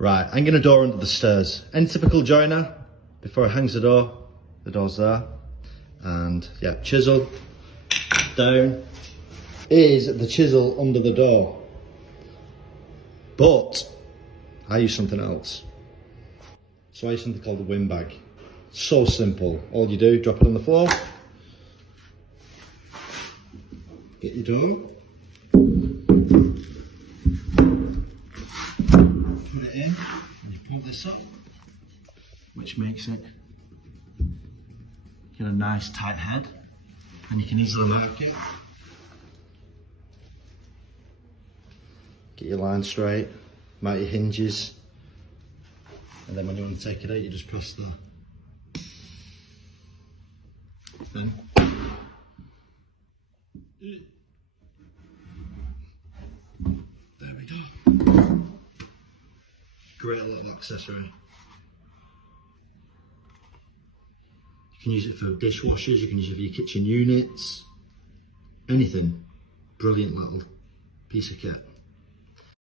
Right, I'm going to door under the stairs. Any typical joiner, before it hangs the door's there. And yeah, chisel down is the chisel under the door. But I use something else. So I use something called the WinBag. So simple. All you do, drop it on the floor. Get your door. Put it in, and you pull this up, which makes it get a nice tight head, and you can easily mark it. Get your line straight, mark your hinges, and then when you want to take it out, you just press the thing. There we go. Great little accessory. You can use it for dishwashers, you can use it for your kitchen units, anything. Brilliant little piece of kit.